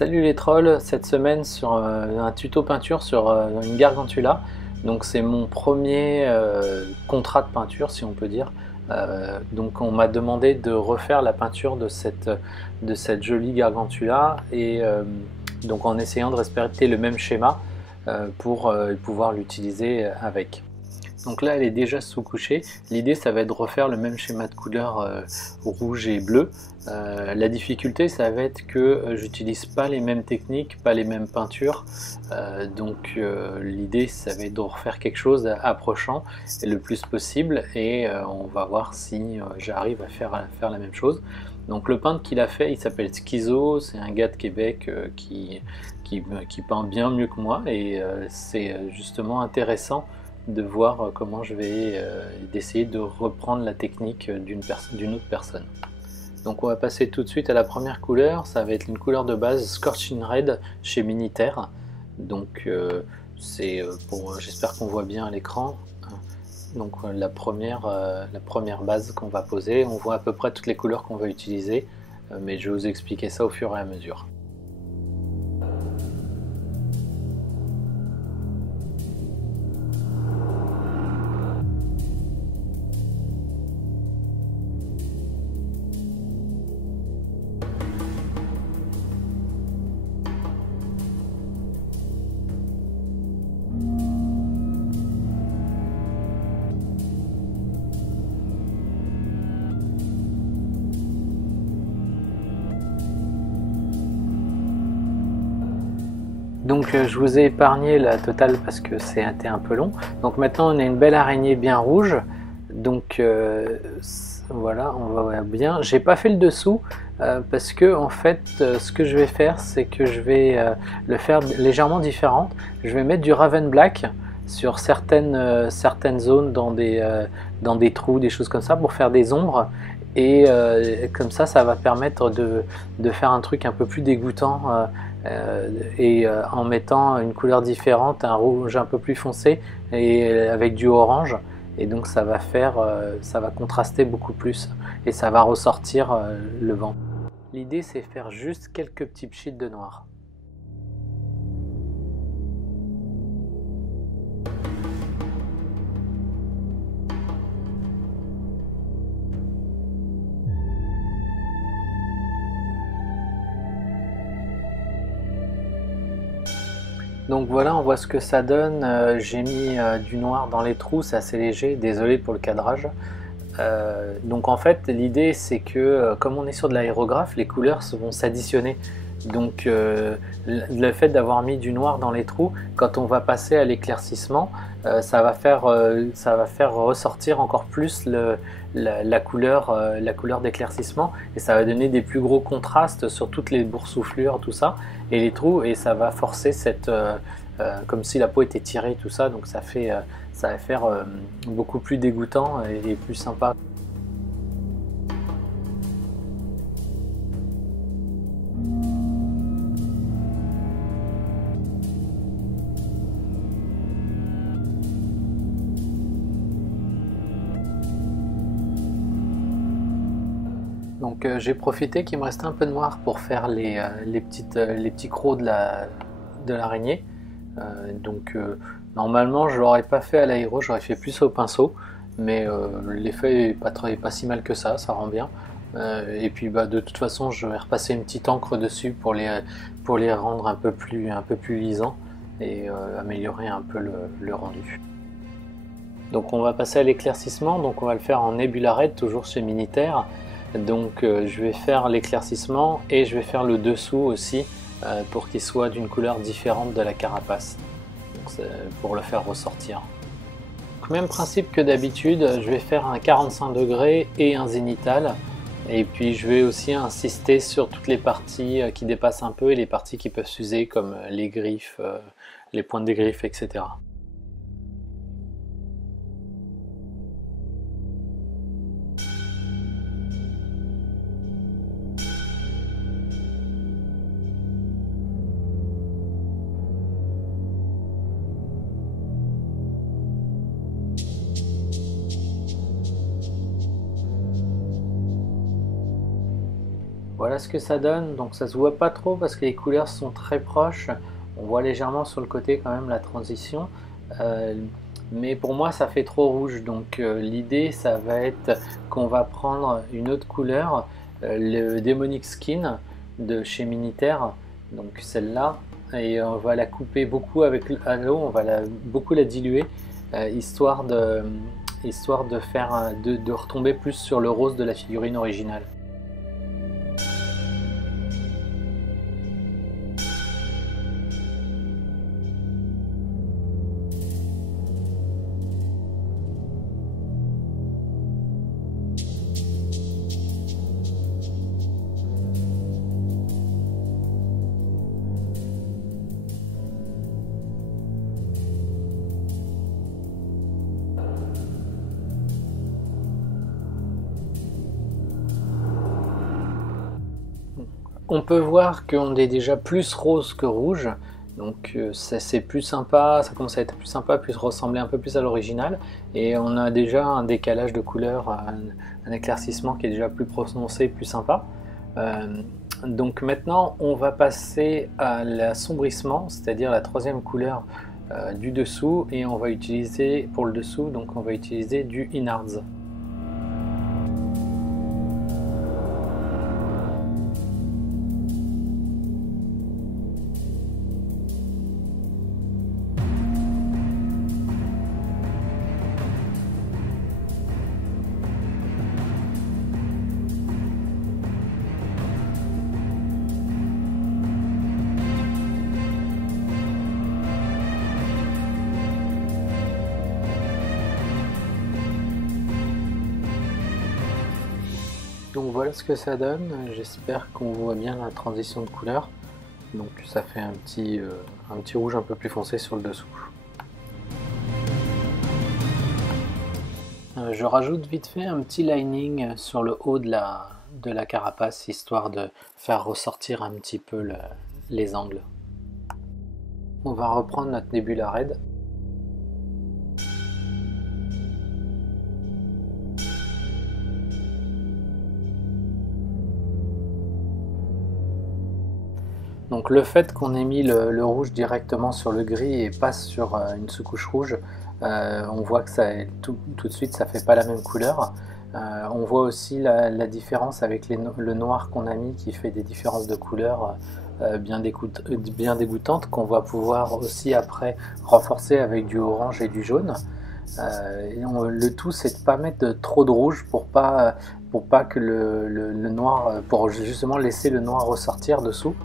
Salut les trolls, cette semaine sur un tuto peinture sur une Gargantula. Donc c'est mon premier contrat de peinture si on peut dire. Donc on m'a demandé de refaire la peinture de cette jolie Gargantula et donc en essayant de respecter le même schéma pour pouvoir l'utiliser avec. Donc là elle est déjà sous-couchée. L'idée ça va être de refaire le même schéma de couleur rouge et bleu. La difficulté ça va être que j'utilise pas les mêmes techniques, pas les mêmes peintures. L'idée ça va être de refaire quelque chose approchant le plus possible et on va voir si j'arrive à faire la même chose. Donc le peintre qu'il a fait il s'appelle Schizo, c'est un gars de Québec qui peint bien mieux que moi et c'est justement intéressant de voir comment je vais d'essayer de reprendre la technique d'une autre personne. Donc on va passer tout de suite à la première couleur, ça va être une couleur de base Scorching Red chez Minitaire. Donc j'espère qu'on voit bien à l'écran. Donc la première base qu'on va poser, on voit à peu près toutes les couleurs qu'on va utiliser, mais je vais vous expliquer ça au fur et à mesure. Donc je vous ai épargné la totale parce que c'était un peu long. Donc maintenant on a une belle araignée bien rouge. Donc voilà, on va voir bien. J'ai pas fait le dessous parce que en fait ce que je vais faire c'est que je vais le faire légèrement différent. Je vais mettre du Raven Black sur certaines zones dans des trous, des choses comme ça pour faire des ombres. Et comme ça va permettre de faire un truc un peu plus dégoûtant en mettant une couleur différente, un rouge un peu plus foncé et avec du orange. Et donc ça va contraster beaucoup plus et ça va ressortir le vent. L'idée c'est faire juste quelques petits pchits de noir. Donc voilà, on voit ce que ça donne. J'ai mis du noir dans les trous, c'est assez léger, désolé pour le cadrage. Donc en fait, l'idée c'est que comme on est sur de l'aérographe, les couleurs vont s'additionner. Donc le fait d'avoir mis du noir dans les trous, quand on va passer à l'éclaircissement, ça va faire ressortir encore plus la couleur d'éclaircissement et ça va donner des plus gros contrastes sur toutes les boursouflures, tout ça, et les trous, et ça va forcer comme si la peau était tirée, tout ça, donc ça va faire beaucoup plus dégoûtant et plus sympa. Donc j'ai profité qu'il me restait un peu de noir pour faire les petits crocs de l'araignée. Normalement je l'aurais pas fait à l'aéro, j'aurais fait plus au pinceau, mais l'effet est pas si mal que ça rend bien. Et puis de toute façon je vais repasser une petite encre dessus pour les rendre un peu plus lisants et améliorer un peu le rendu. Donc on va passer à l'éclaircissement, donc on va le faire en Nebula Red, toujours chez Minitaire. Donc je vais faire l'éclaircissement et je vais faire le dessous aussi pour qu'il soit d'une couleur différente de la carapace, pour le faire ressortir. Donc, même principe que d'habitude, je vais faire un 45 degrés et un zénithal, et puis je vais aussi insister sur toutes les parties qui dépassent un peu et les parties qui peuvent s'user comme les griffes, les pointes des griffes, etc. voilà ce que ça donne. Donc ça se voit pas trop parce que les couleurs sont très proches. On voit légèrement sur le côté quand même la transition. Mais pour moi ça fait trop rouge. Donc l'idée ça va être qu'on va prendre une autre couleur, le Demonic Skin de chez Minitaire. Donc celle-là. Et on va la couper beaucoup avec l'eau, on va beaucoup la diluer, histoire de faire de retomber plus sur le rose de la figurine originale. On peut voir qu'on est déjà plus rose que rouge, donc c'est plus sympa, ça commence à être plus sympa, plus ressembler un peu plus à l'original, et on a déjà un décalage de couleur, un éclaircissement qui est déjà plus prononcé, plus sympa. Donc maintenant on va passer à l'assombrissement, c'est-à-dire la troisième couleur du dessous, et on va utiliser pour le dessous, donc on va utiliser du Inards. Donc voilà ce que ça donne, j'espère qu'on voit bien la transition de couleur. Donc ça fait un petit rouge un peu plus foncé sur le dessous. Je rajoute vite fait un petit lining sur le haut de la carapace, histoire de faire ressortir un petit peu les angles. On va reprendre notre Nebula Red. Donc le fait qu'on ait mis le rouge directement sur le gris et pas sur une sous-couche rouge, on voit que ça, tout de suite ça fait pas la même couleur. On voit aussi la différence avec le noir qu'on a mis qui fait des différences de couleur bien dégoûtantes, qu'on va pouvoir aussi après renforcer avec du orange et du jaune. Le tout c'est de pas mettre trop de rouge pour pas que le noir, pour justement laisser le noir ressortir dessous.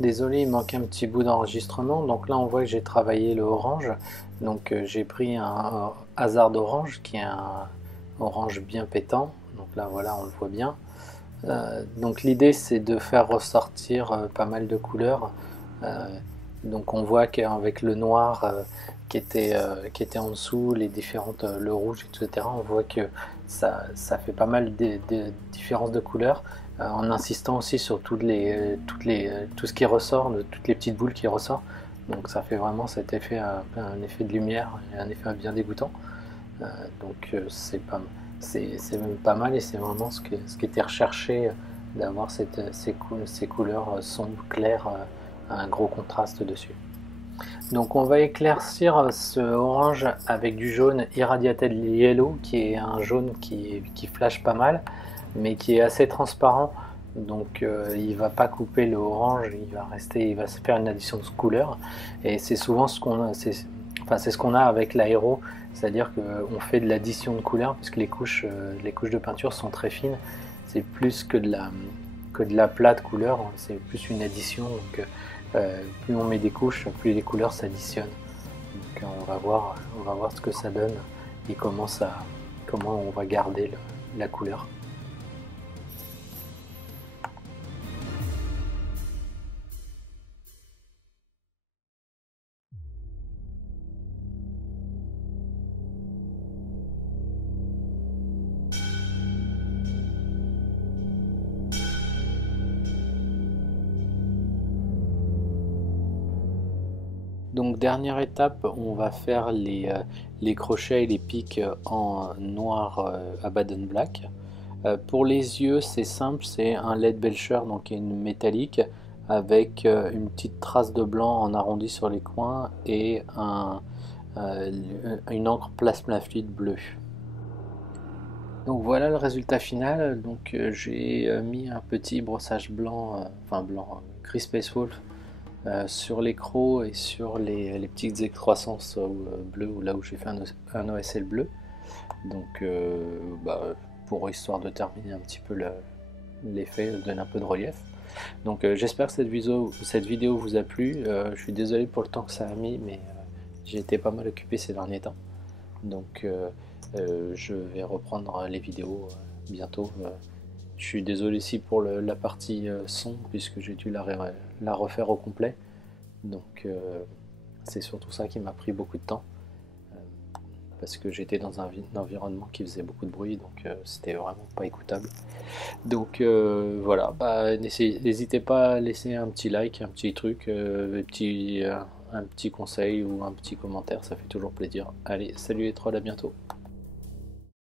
Désolé, il manque un petit bout d'enregistrement. Donc là, on voit que j'ai travaillé le orange. Donc j'ai pris un hasard d'orange qui est un orange bien pétant. Donc là, voilà, on le voit bien. Donc l'idée, c'est de faire ressortir pas mal de couleurs. Donc on voit qu'avec le noir qui était en dessous, les différentes, le rouge, etc., on voit que ça fait pas mal de différences de couleurs. En insistant aussi sur tout ce qui ressort, toutes les petites boules qui ressortent. Donc ça fait vraiment cet effet, un effet de lumière et un effet bien dégoûtant. Donc c'est même pas mal, et c'est vraiment ce qui était recherché, d'avoir ces couleurs sombres, claires, un gros contraste dessus. Donc on va éclaircir ce orange avec du jaune Irradiated Yellow, qui est un jaune qui flash pas mal, mais qui est assez transparent, donc il va pas couper le orange, il va se faire une addition de couleurs, et c'est souvent ce qu'on a, c'est ce qu'on a avec l'aéro, c'est-à-dire qu'on fait de l'addition de couleurs, puisque les couches de peinture sont très fines, c'est plus que de la plate couleur, c'est plus une addition, donc plus on met des couches, plus les couleurs s'additionnent. Donc on va voir ce que ça donne et comment on va garder la couleur. Donc dernière étape, on va faire les crochets et les pics en noir Abaddon Black. Pour les yeux, c'est simple, c'est un LED Belcher, donc une métallique, avec une petite trace de blanc en arrondi sur les coins et une encre plasma fluide bleue. Donc voilà le résultat final. Donc j'ai mis un petit brossage blanc, enfin blanc, gris Space Wolf, sur les crocs et sur les petites excroissances bleues, là où j'ai fait un OSL bleu. Donc pour histoire de terminer un petit peu l'effet, donner un peu de relief. Donc j'espère que cette vidéo vous a plu. Je suis désolé pour le temps que ça a mis, mais j'ai été pas mal occupé ces derniers temps. Donc je vais reprendre les vidéos bientôt. Je suis désolé aussi pour la partie son, puisque j'ai dû la refaire au complet. Donc c'est surtout ça qui m'a pris beaucoup de temps. Parce que j'étais dans un environnement qui faisait beaucoup de bruit, donc c'était vraiment pas écoutable. Donc voilà, n'hésitez pas à laisser un petit like, un petit truc, un petit conseil ou un petit commentaire, ça fait toujours plaisir. Allez, salut les trolls, à bientôt.